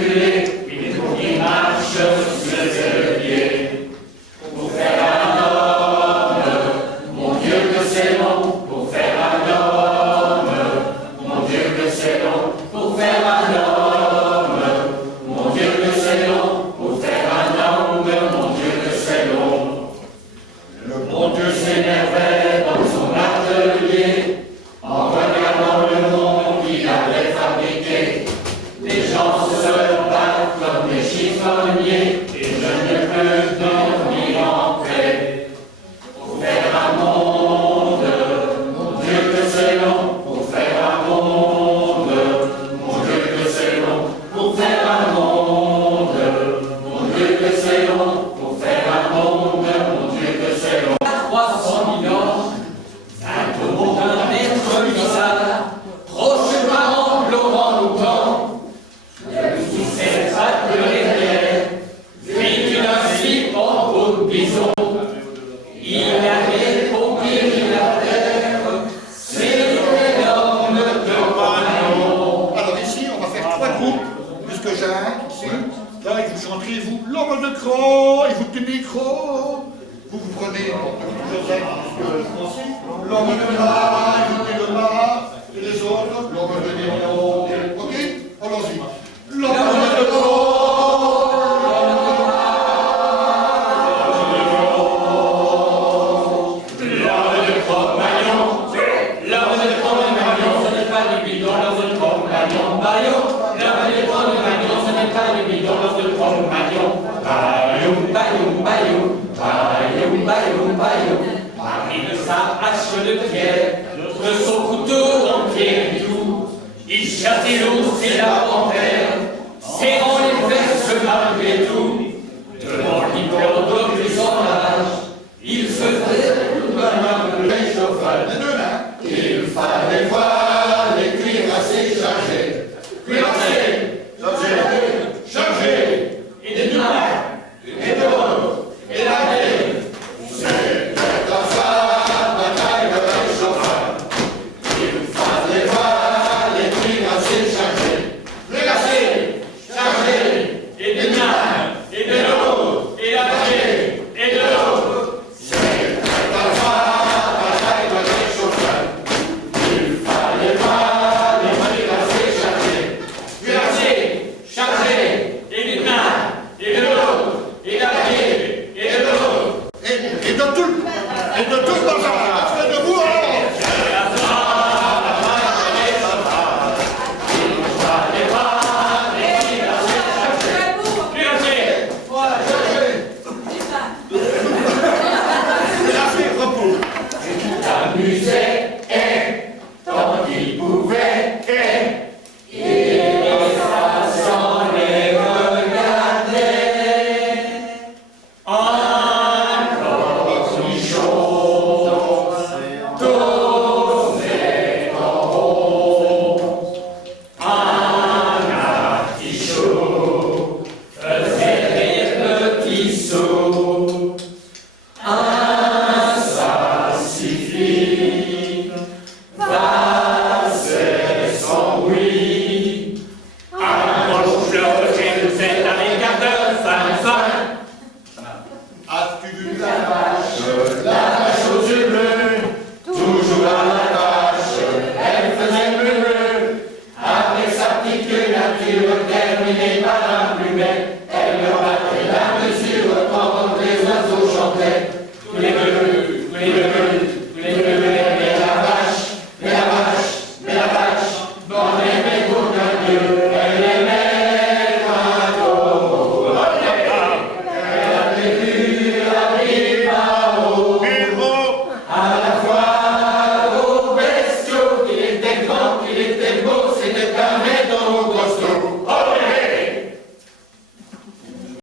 reculer, il faut qu'il marche sur le pied. Pour faire un homme, mon Dieu que c'est long, pour faire un homme, mon Dieu que c'est long, pour faire un homme, mon Dieu que c'est long, pour faire un homme, mon Dieu que c'est long. Le bon Dieu s'énervait dans son atelier, en regardant le monde qu'il avait fabriqué. Les gens se battent comme des chiffonniers, et je ne peux dormir en paix. Pour faire un monde, mon Dieu que c'est long, pour faire un monde, mon Dieu que c'est long, pour faire un monde, mon Dieu que c'est long, pour faire un monde, mon Dieu que c'est long. 300 000 ans, un taureau d'un être bizarre, proche parent, Laurent Loupan, qui s'est pas de derrière, vit une slip en peau de bison. Il avait conquis la terre, c'est l'énorme de Royan. Alors ici, on va faire 3 groupes, puisque j'ai un ici. Là, et vous chanterez, vous, l'homme de croc, et vous tenez micro. Vous prenez Joseph, l'homme de bas, et vous tenez le bas, et les autres, l'homme de milieu. Ok? Allons-y. L'homme de croc. Il s'arrache de pierre, de son couteau en pierre et tout. Il chassait l'ours et la panthère, serrant les fesses malgré tout. Devant l'hippodrome du sondage, il se faisait comme un réchauffage. Il fallait voir les cuirassés chargés. Cuirassés, chargés, et des noix, et de l'eau, et la terre. Terminé.